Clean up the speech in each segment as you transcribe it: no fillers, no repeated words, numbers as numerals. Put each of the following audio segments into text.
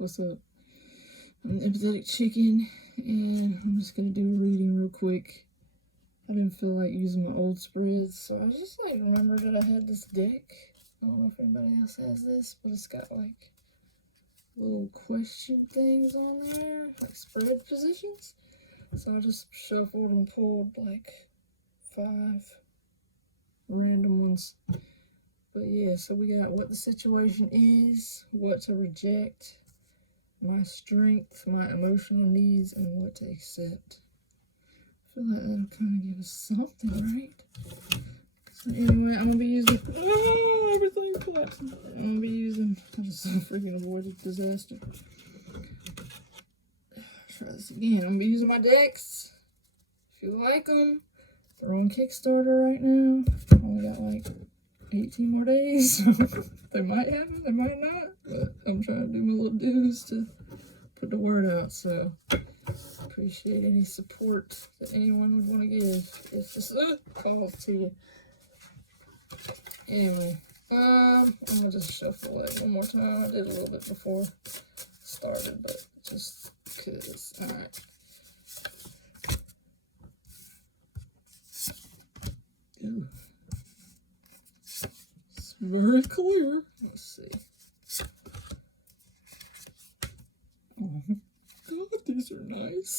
What's up? I'm the Empathetic Chicken, and I'm just gonna do a reading real quick. I didn't feel like using my old spreads, so I just remember that I had this deck. I don't know if anybody else has this, but it's got like little question things on there, like spread positions. So I just shuffled and pulled like 5 random ones. But yeah, so we got what the situation is, what to reject, my strength, my emotional needs, and what to accept. I feel like that'll kind of give us something, right? So anyway, I'm going to be using... Oh, everything's collapsing. I'm going to be using... I just freaking avoided disaster. Try this again. I'm going to be using my decks. If you like them, they're on Kickstarter right now. Only got like 18 more days. They might happen, they might not. But I'm trying to do my little dues to put the word out. So appreciate any support that anyone would want to give. It's just calls to you. Anyway, I'm gonna just shuffle it one more time. I did a little bit before I started, but just cause. Alright. Ooh. It's very clear. Let's see. Oh God, these are nice.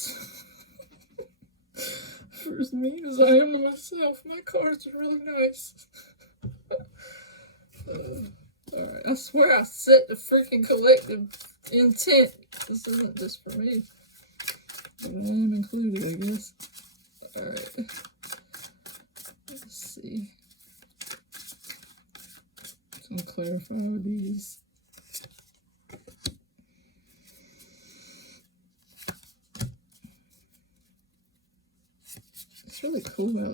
For as mean as I am to myself, my cards are really nice. Alright, I swear I set the freaking collective intent. This isn't just for me. But I am included, I guess. Alright. Let's see. So I'll clarify with these. It's really cool how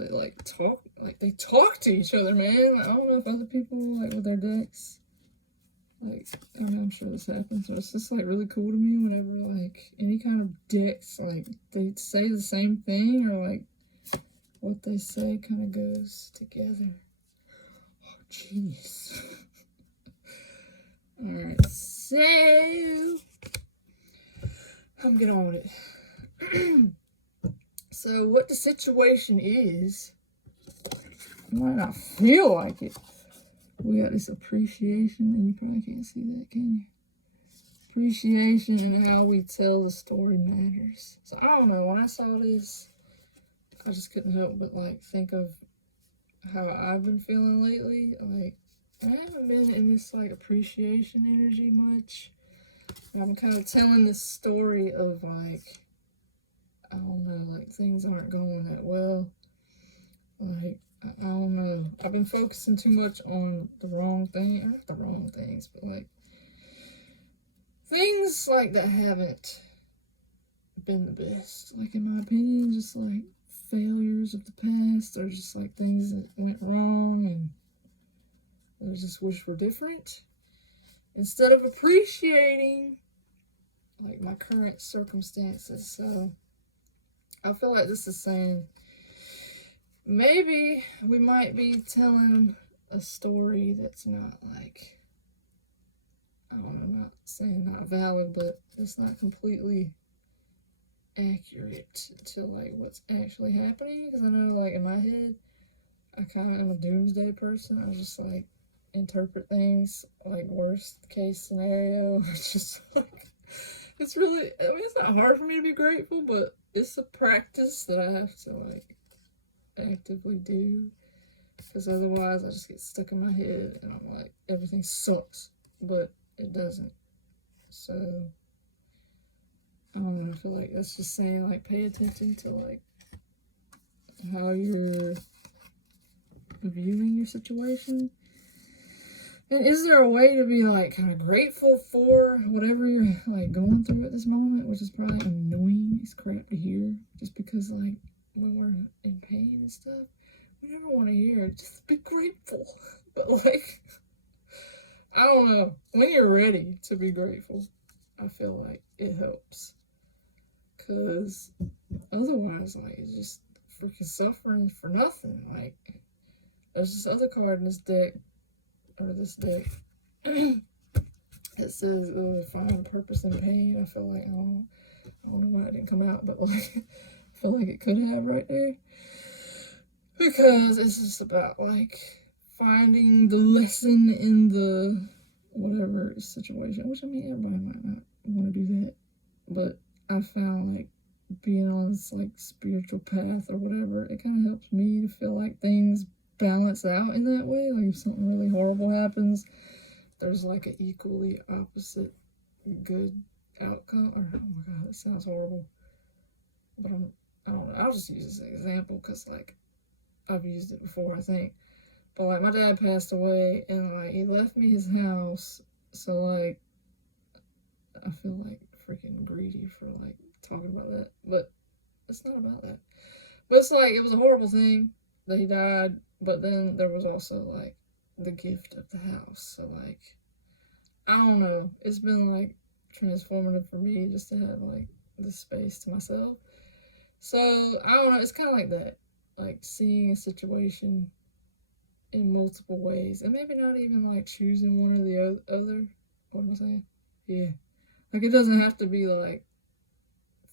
they talk to each other, man. I don't know if other people with their decks, I don't know, I'm sure this happens, but it's just really cool to me whenever any kind of decks they say the same thing, or what they say kind of goes together. Oh jeez. Alright, so I'm getting on it. So what the situation is, it might not feel like it. We got this appreciation, and you probably can't see that, can you? Appreciation and how we tell the story matters. So I don't know, when I saw this, I just couldn't help but think of how I've been feeling lately. I haven't been in this appreciation energy much. I'm kind of telling this story of I don't know, things aren't going that well. I don't know. I've been focusing too much on the wrong thing. Not the wrong things, but things that haven't been the best. In my opinion, just failures of the past, or just things that went wrong and I just wish were different. Instead of appreciating my current circumstances. So I feel like this is saying maybe we might be telling a story that's not I don't know, not saying not valid, but it's not completely accurate to what's actually happening. Because I know in my head, I kind of am a doomsday person. I just interpret things worst case scenario. It's just it's really, I mean, it's not hard for me to be grateful, but it's a practice that I have to actively do, because otherwise I just get stuck in my head and I'm everything sucks, but it doesn't. So I don't know, I feel that's just saying pay attention to how you're viewing your situation. And is there a way to be kind of grateful for whatever you're going through at this moment, which is probably annoying as crap to hear, just because when we're in pain and stuff, we never want to hear it. Just be grateful. But I don't know, when you're ready to be grateful, I feel it helps, because otherwise it's just freaking suffering for nothing. There's this other card in this deck, or this deck, It says, find purpose in pain. I feel like, I don't know why it didn't come out, but like, I feel like it could have right there. Because it's just about like finding the lesson in the whatever situation, which I mean, everybody might not want to do that, but I found like being on this like spiritual path or whatever, it kind of helps me to feel like things balance out in that way. Like if something really horrible happens, there's like an equally opposite good outcome. Or, oh my god, that sounds horrible. But I don't know. I'll just use this as an example because like I've used it before, I think. But like my dad passed away and like he left me his house, so like I feel like freaking greedy for like talking about that, but it's not about that. But it's like it was a horrible thing that he died, but then there was also like the gift of the house. So like I don't know. It's been like transformative for me just to have like the space to myself. So I don't know. It's kind of like that, like seeing a situation in multiple ways, and maybe not even like choosing one or the other. What am I saying? Yeah, like it doesn't have to be like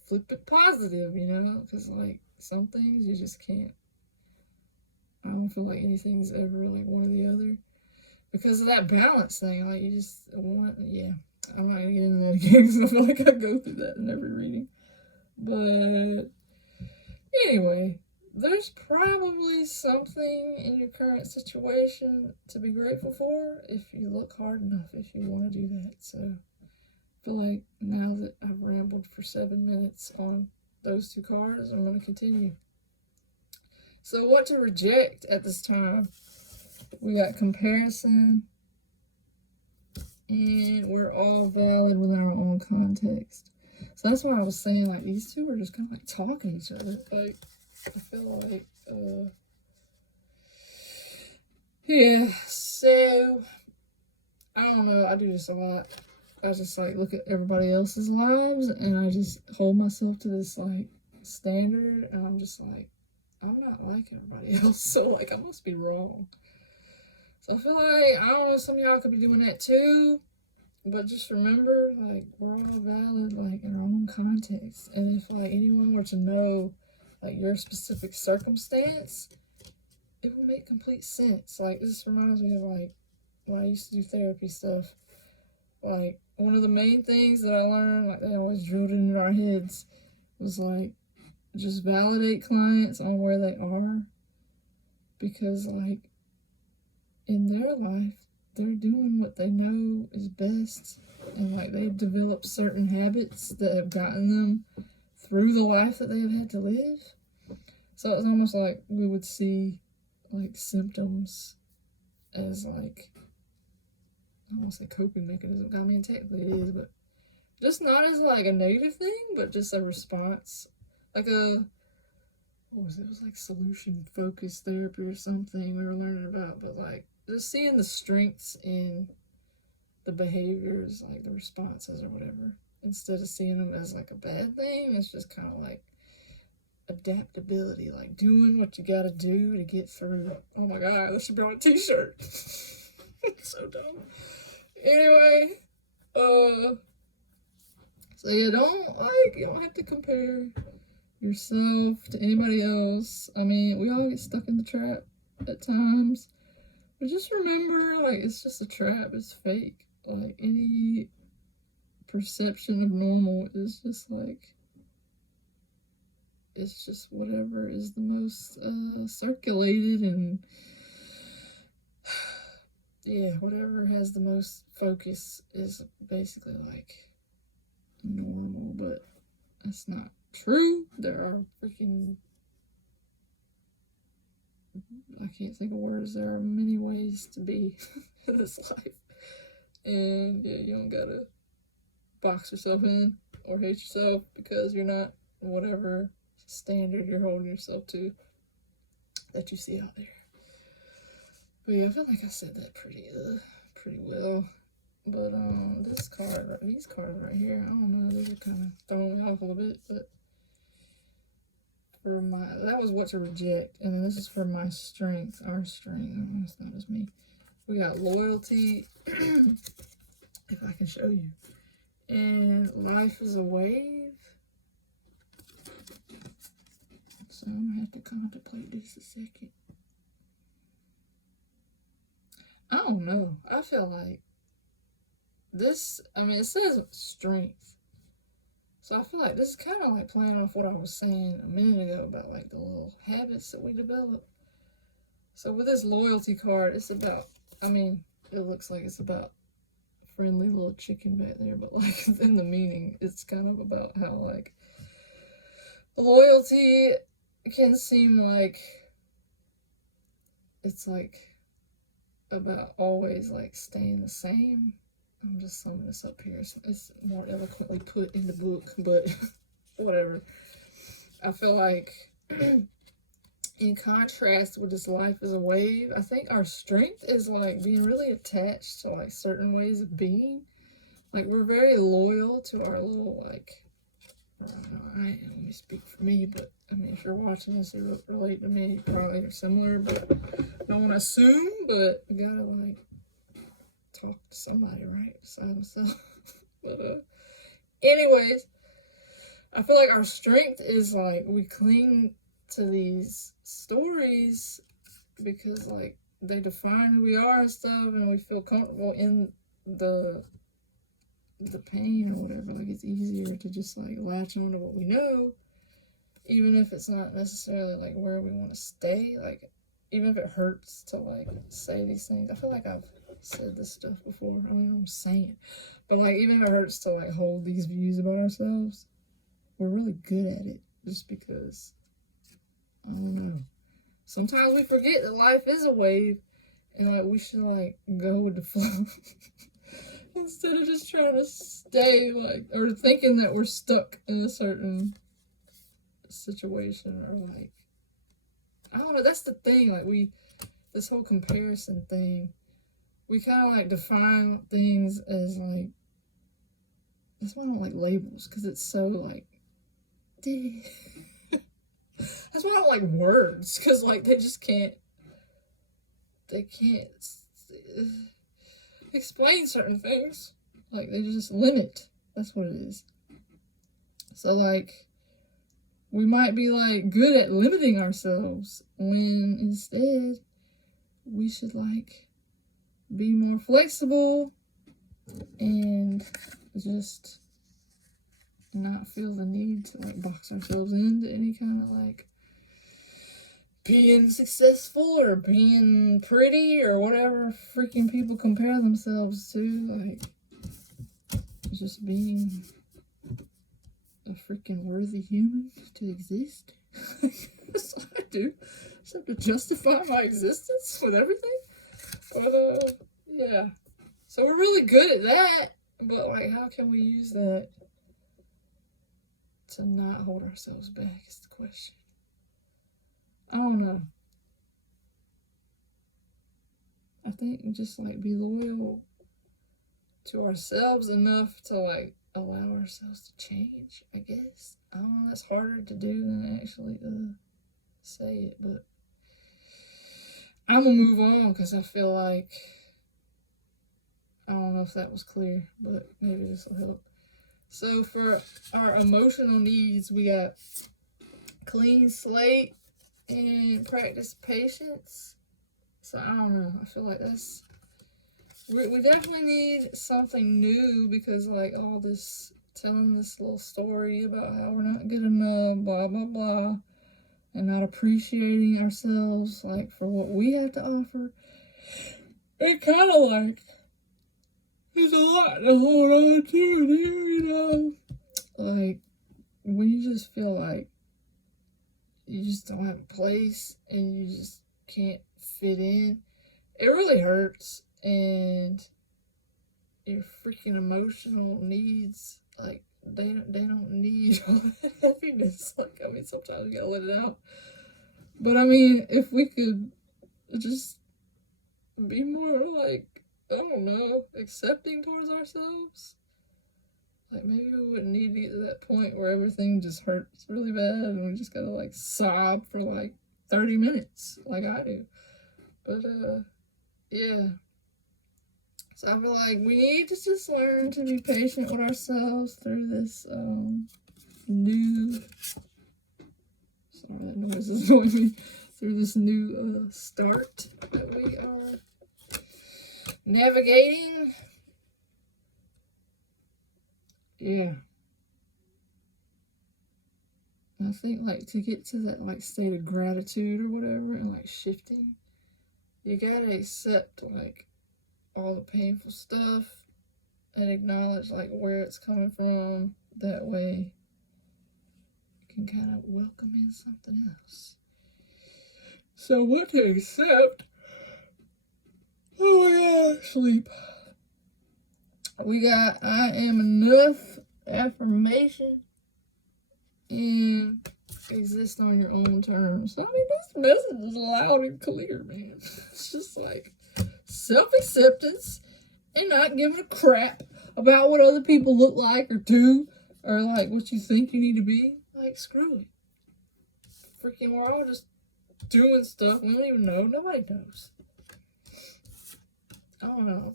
flip it positive, you know? Because like some things you just can't. I don't feel like anything's ever like one or the other because of that balance thing. Like you just want, yeah. I'm not gonna get into that again because I feel like I go through that in every reading. But anyway, there's probably something in your current situation to be grateful for if you look hard enough, if you want to do that. So I feel like now that I've rambled for 7 minutes on those two cards, I'm going to continue. So what to reject at this time? We got comparison, and we're all valid within our own context. So that's why I was saying like these two are just kind of like talking to each other. Like I feel like, yeah. So I don't know. I do this a lot. I just like look at everybody else's lives, and I just hold myself to this like standard, and I'm just like, I'm not like everybody else, so like I must be wrong. So I feel like I don't know. Some of y'all could be doing that too. But just remember, like, we're all valid, like, in our own context. And if, like, anyone were to know, like, your specific circumstance, it would make complete sense. Like, this reminds me of, like, when I used to do therapy stuff. Like, one of the main things that I learned, like, they always drilled it into our heads, was, like, just validate clients on where they are. Because, like, in their life, they're doing what they know is best, and like they've developed certain habits that have gotten them through the life that they've had to live. So it's almost like we would see like symptoms as like, I don't want to say coping mechanism. I mean, technically it is, but just not as like a negative thing, but just a response, like a, what was it? It was like solution focused therapy or something we were learning about, but like just seeing the strengths in the behaviors, like the responses or whatever, instead of seeing them as like a bad thing. It's just kind of like adaptability, like doing what you gotta do to get through. Oh my god, that should be on a t-shirt. So dumb. Anyway, so you don't have to compare yourself to anybody else. I mean, we all get stuck in the trap at times. But just remember, like, it's just a trap. It's fake. Like, any perception of normal is just, like, it's just whatever is the most circulated and, yeah, whatever has the most focus is basically, like, normal. But that's not true. There are freaking, I can't think of words. There are many ways to be in this life. And yeah, you don't gotta box yourself in or hate yourself because you're not whatever standard you're holding yourself to that you see out there. But yeah, I feel like I said that pretty well. But these cards right here, I don't know, these are kind of throwing me off a little bit, but that was what to reject, and then this is for my strength, our strength. It's not just me. We got loyalty, if I can show you. And life is a wave. So I'm gonna have to contemplate this a second. I don't know. I feel like this, I mean, it says strength. So I feel like this is kind of like playing off what I was saying a minute ago about like the little habits that we develop. So with this loyalty card, it's about, I mean, it looks like it's about friendly little chicken back there, but like in the meaning, it's kind of about how like loyalty can seem like it's like about always like staying the same. I'm just summing this up here. It's more eloquently put in the book, but whatever. I feel like in contrast with this life as a wave, I think our strength is like being really attached to like certain ways of being. Like we're very loyal to our little like, I don't know, I ain't gonna speak for me, but I mean if you're watching this, you relate to me, probably are similar, but I don't want to assume, but we gotta like talk to somebody, right? Beside myself. But anyways, I feel like our strength is like we cling to these stories because like they define who we are and stuff, and we feel comfortable in the pain or whatever. Like it's easier to just like latch on to what we know, even if it's not necessarily like where we want to stay. Like even if it hurts to like say these things. I feel like I've said this stuff before. I mean, I'm saying, but like even if it hurts to like hold these views about ourselves, we're really good at it just because, I don't know. Sometimes we forget that life is a wave and like we should like go with the flow instead of just trying to stay like, or thinking that we're stuck in a certain situation or like, I don't know. That's the thing. Like this whole comparison thing, we kind of like define things as like, that's why I don't like labels, because it's so like, that's why I don't like words, because like they can't explain certain things. Like they just limit. That's what it is. So like we might be like good at limiting ourselves when instead we should like be more flexible and just not feel the need to like box ourselves into any kind of like being successful or being pretty or whatever freaking people compare themselves to. Like just being a freaking worthy human to exist. That's what I do. Just have to justify my existence with everything. But yeah. So we're really good at that. But like, how can we use that to not hold ourselves back is the question. I don't know. I think just like be loyal to ourselves enough to like allow ourselves to change, I guess. I don't know, that's harder to do than actually say it, but I'm gonna move on because I feel like, I don't know if that was clear, but maybe this will help. So for our emotional needs, we got clean slate and practice patience. So I don't know, I feel like that's, we definitely need something new because like all this telling this little story about how we're not good enough, blah blah blah, and not appreciating ourselves like for what we have to offer, it kind of like there's a lot to hold on to, you know, like when you just feel like you just don't have a place and you just can't fit in, it really hurts. And your freaking emotional needs, like they don't need all that happiness. Like, I mean, sometimes you gotta let it out. But I mean, if we could just be more like, I don't know, accepting towards ourselves, like maybe we wouldn't need to get to that point where everything just hurts really bad and we just gotta like sob for like 30 minutes like I do. But yeah. So So I feel like we need to just learn to be patient with ourselves through this new, sorry, that noise is annoying me, through this new start that we are navigating. Yeah. I think, like, to get to that, like, state of gratitude or whatever and, like, shifting, you gotta accept, like, all the painful stuff and acknowledge, like, where it's coming from. That way you can kind of welcome in something else. So what to accept? Oh my god, sleep. We got I am enough affirmation and exist on your own terms. I mean, this message is loud and clear, man. It's just like self-acceptance and not giving a crap about what other people look like or do or like what you think you need to be. Like, screw it. Freaking, we're all just doing stuff we don't even know. Nobody knows. I don't know.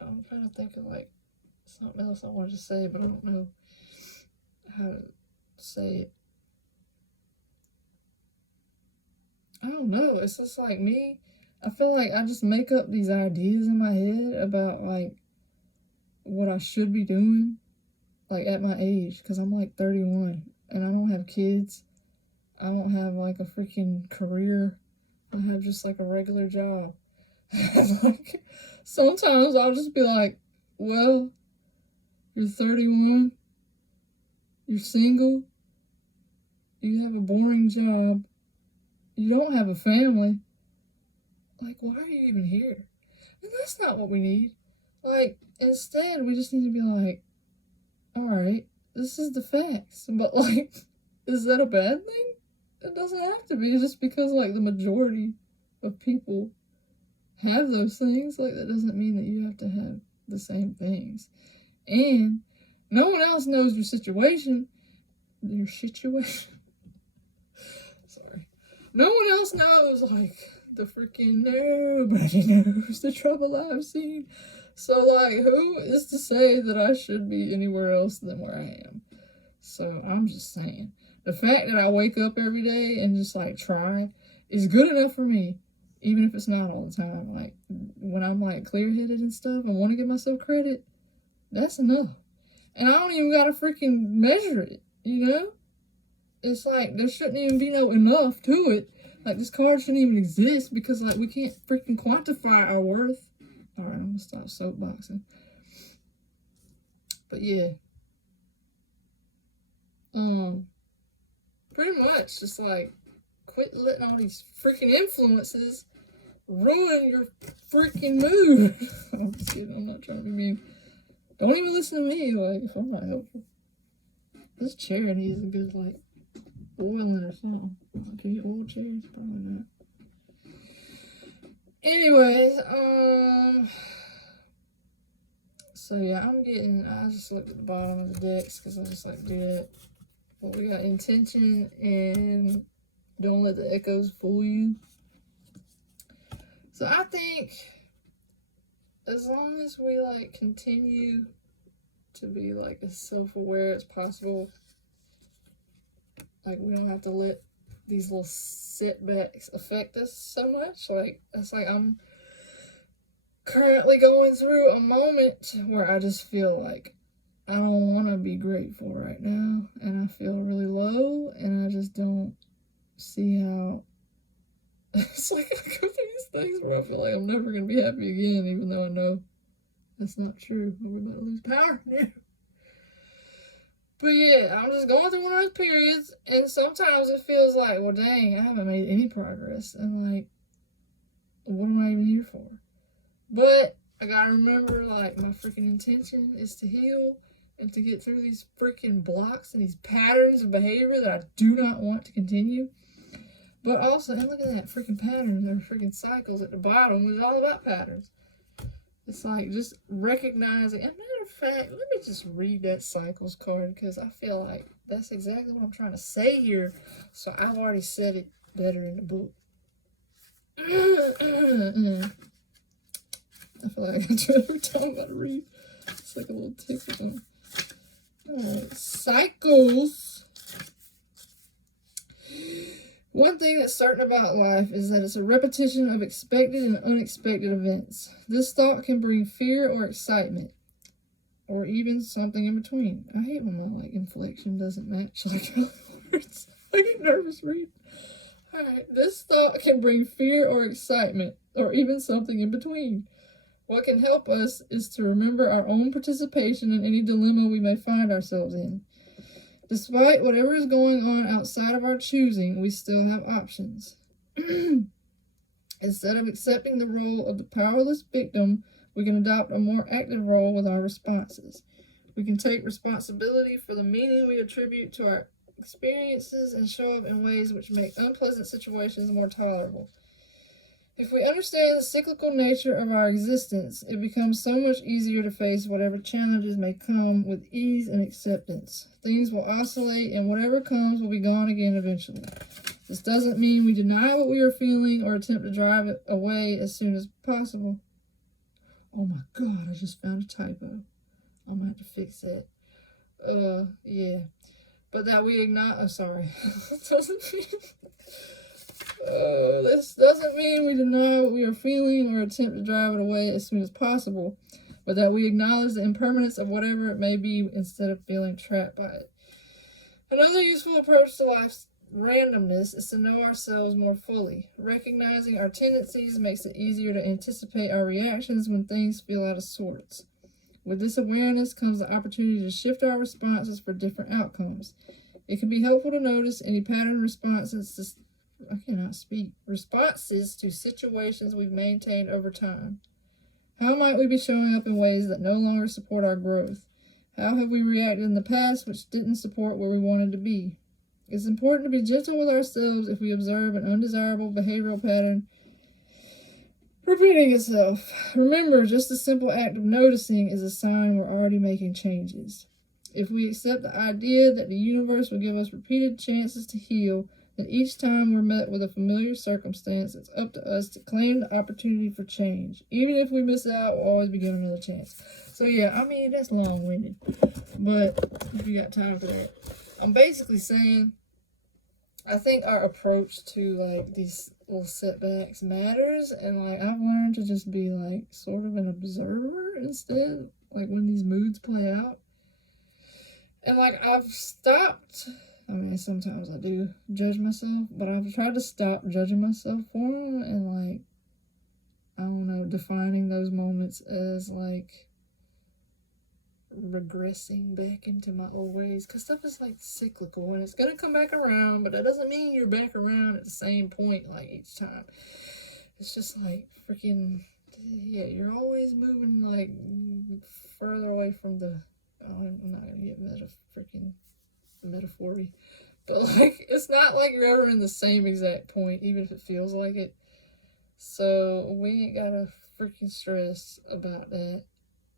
I'm trying to think of like something else I wanted to say, but I don't know how to say it. I don't know. It's just like me. I feel like I just make up these ideas in my head about like what I should be doing, like at my age, because I'm like 31 and I don't have kids. I don't have like a freaking career. I have just like a regular job. Like, sometimes I'll just be like, well, you're 31, you're single, you have a boring job, you don't have a family. Like, why are you even here? And that's not what we need. Like, instead, we just need to be like, alright, this is the facts. But, like, is that a bad thing? It doesn't have to be. Just because, like, the majority of people have those things, like, that doesn't mean that you have to have the same things. And no one else knows your situation. Your situation? Sorry. No one else knows, like, the freaking nobody knows the trouble I've seen. So, like, who is to say that I should be anywhere else than where I am? So, I'm just saying. The fact that I wake up every day and just, like, try is good enough for me. Even if it's not all the time. Like, when I'm, like, clear-headed and stuff and want to give myself credit, that's enough. And I don't even gotta freaking measure it, you know? It's like, there shouldn't even be no enough to it. Like, this card shouldn't even exist because, like, we can't freaking quantify our worth. Alright, I'm gonna stop soapboxing. But yeah. Pretty much just, like, quit letting all these freaking influences ruin your freaking mood. I'm just kidding, I'm not trying to be mean. Don't even listen to me, like, if I'm not helpful. This chair needs a good, like, oiling or something. Can you oil chairs? Probably not. Anyways, so yeah, I just looked at the bottom of the decks because I just like do that. But we got intention and don't let the echoes fool you. So I think as long as we like continue to be like as self-aware as possible, like we don't have to let these little setbacks affect us so much. Like, it's like I'm currently going through a moment where I just feel like I don't want to be grateful right now, and I feel really low, and I just don't see how. It's like I go through these things where I feel like I'm never gonna be happy again, even though I know that's not true. We're about to lose power now. But yeah, I'm just going through one of those periods, and sometimes it feels like, well, dang, I haven't made any progress, and like, what am I even here for? But I gotta remember, like, my freaking intention is to heal and to get through these freaking blocks and these patterns of behavior that I do not want to continue. But also, and look at that freaking patterns or freaking cycles at the bottom. It's all about patterns. It's like just recognizing. As a matter of fact, let me just read that cycles card because I feel like that's exactly what I'm trying to say here. So I've already said it better in the book. I feel like I do it every time I'm about to read. It's like a little tip with them. Alright, cycles. One thing that's certain about life is that it's a repetition of expected and unexpected events. This thought can bring fear or excitement, or even something in between. I hate when my inflection doesn't match words. I get nervous reading. Alright, this thought can bring fear or excitement, or even something in between. What can help us is to remember our own participation in any dilemma we may find ourselves in. Despite whatever is going on outside of our choosing, we still have options. Instead of accepting the role of the powerless victim, we can adopt a more active role with our responses. We can take responsibility for the meaning we attribute to our experiences and show up in ways which make unpleasant situations more tolerable. If we understand the cyclical nature of our existence, it becomes so much easier to face whatever challenges may come with ease and acceptance. Things will oscillate, and whatever comes will be gone again eventually. This doesn't mean we deny what we are feeling or attempt to drive it away as soon as possible. Oh my God, I just found a typo. I'm gonna have to fix that. Yeah. But that we this doesn't mean we deny what we are feeling or attempt to drive it away as soon as possible, but that we acknowledge the impermanence of whatever it may be instead of feeling trapped by it. Another useful approach to life's randomness is to know ourselves more fully. Recognizing our tendencies makes it easier to anticipate our reactions when things feel out of sorts. With this awareness comes the opportunity to shift our responses for different outcomes. It can be helpful to notice any pattern responses to situations we've maintained over time. How might we be showing up in ways that no longer support our growth? How have we reacted in the past which didn't support where we wanted to be? It's important to be gentle with ourselves if we observe an undesirable behavioral pattern repeating itself. Remember, just the simple act of noticing is a sign we're already making changes. If we accept the idea that the universe will give us repeated chances to heal, then each time we're met with a familiar circumstance, it's up to us to claim the opportunity for change. Even if we miss out, we'll always be given another chance. So yeah, I mean, that's long-winded, but if you got time for that. I'm basically saying, I think our approach to these little setbacks matters, and I've learned to just be sort of an observer instead, when these moods play out. And I've stopped, sometimes I do judge myself, but I've tried to stop judging myself for them and I don't know, defining those moments as regressing back into my old ways, because stuff is cyclical and it's gonna come back around, but that doesn't mean you're back around at the same point each time. It's just you're always moving further away from the I'm not gonna get metaphor-y, but it's not you're ever in the same exact point, even if it feels like it. So we ain't gotta freaking stress about that.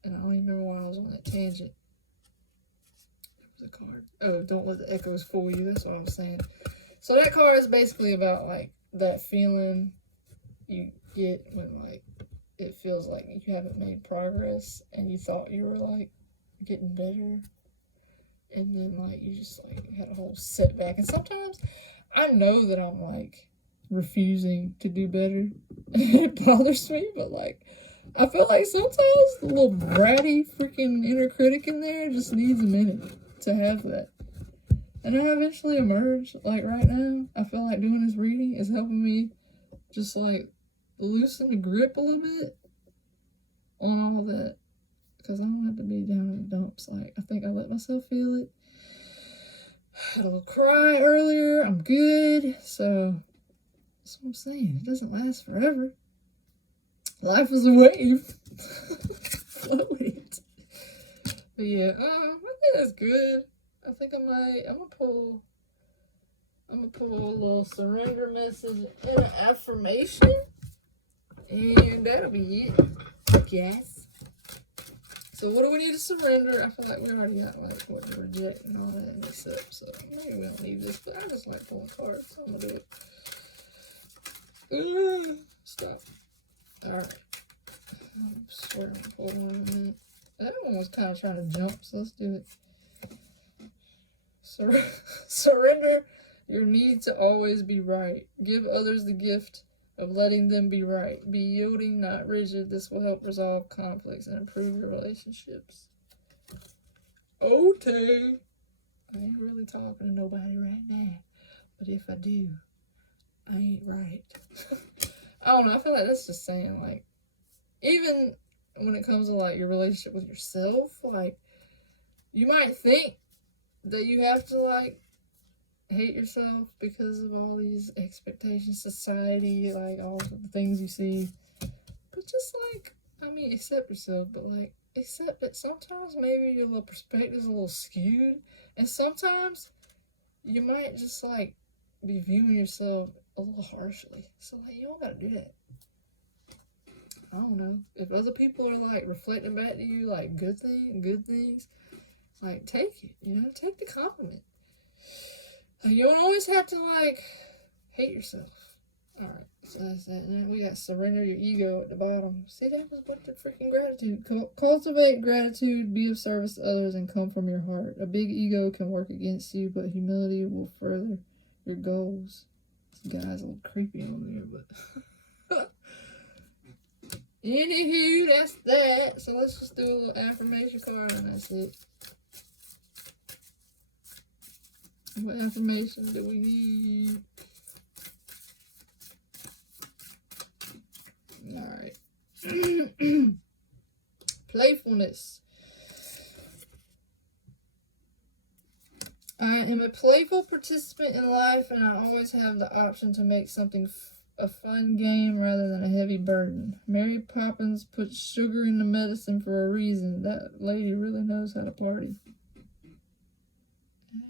And I don't even remember why I was on that tangent. It was a card. Oh, don't let the echoes fool you. That's what I was saying. So that card is basically about that feeling you get when it feels like you haven't made progress and you thought you were getting better, and then you just had a whole setback. And sometimes I know that I'm refusing to do better and it bothers me, but I feel sometimes the little bratty freaking inner critic in there just needs a minute to have that. And I eventually emerge. Right now, I feel doing this reading is helping me just loosen the grip a little bit on all that. Because I don't have to be down in the dumps. I think I let myself feel it. Had a little cry earlier. I'm good. So, that's what I'm saying. It doesn't last forever. Life is a wave. Float it. But yeah, I think that's good. I think I'm gonna pull a little surrender message and an affirmation. And that'll be it, I guess. So what do we need to surrender? I feel we already got reject and all that mixed up. So maybe we don't need this, but I just pulling cards, so I'm gonna do it. Stop. Alright. I swear I pulled one in a minute. That one was kind of trying to jump, so let's do it. Surrender your need to always be right. Give others the gift of letting them be right. Be yielding, not rigid. This will help resolve conflicts and improve your relationships. Okay. I ain't really talking to nobody right now. But if I do, I ain't right. I don't know. I feel like that's just saying, like, even when it comes to, like, your relationship with yourself, like, you might think that you have to, like, hate yourself because of all these expectations, society, like, all the things you see. But just, like, I mean, accept yourself, but, like, accept that sometimes maybe your little perspective is a little skewed, and sometimes you might just, like, be viewing yourself a little harshly. So, like, you don't gotta do that. I don't know. If other people are, like, reflecting back to you, like, good things, like, take it, you know? Take the compliment. And you don't always have to, like, hate yourself. Alright, so that's that. And then we got surrender your ego at the bottom. See, that was what the freaking gratitude. Cultivate gratitude, be of service to others, and come from your heart. A big ego can work against you, but humility will further your goals. This guy's a little creepy on there, but... Anywho, that's that. So let's just do a little affirmation card, and that's it. What affirmation do we need? Alright. Playfulness. I am a playful participant in life, and I always have the option to make something a fun game rather than a heavy burden. Mary Poppins put sugar in the medicine for a reason. That lady really knows how to party.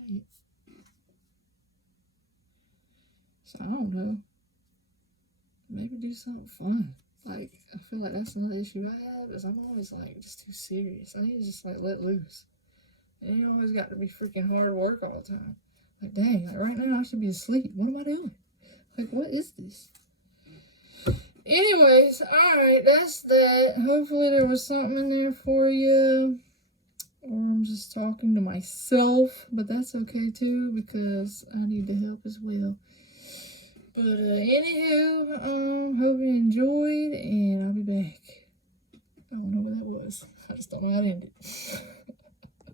Hey. So I don't know. Maybe do something fun. Like, I feel like that's another issue I have, is I'm always, like, just too serious. I need to just, like, let loose. It ain't always got to be freaking hard work all the time. Like, dang, like, right now I should be asleep. What am I doing? Like, what is this? Anyways, alright, that's that. Hopefully there was something in there for you. Or I'm just talking to myself. But that's okay, too, because I need the help as well. But, anywho, hope you enjoyed, and I'll be back. I don't know what that was. I just don't know how to end it.